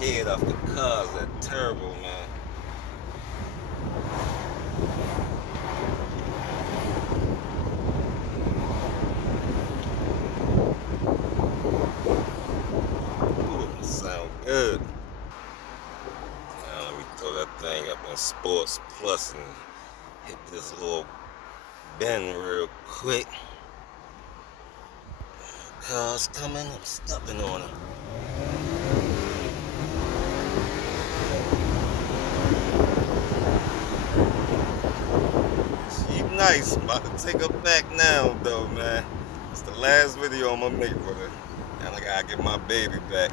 head off the cars. That terrible, man. Ooh, it sound good. Now let me throw that thing up in Sports Plus and hit this little bend real quick. Cars coming, I'm stepping on them. She nice. I'm about to take her back now, though, man. It's the last video I'm gonna make with her. And I gotta get my baby back.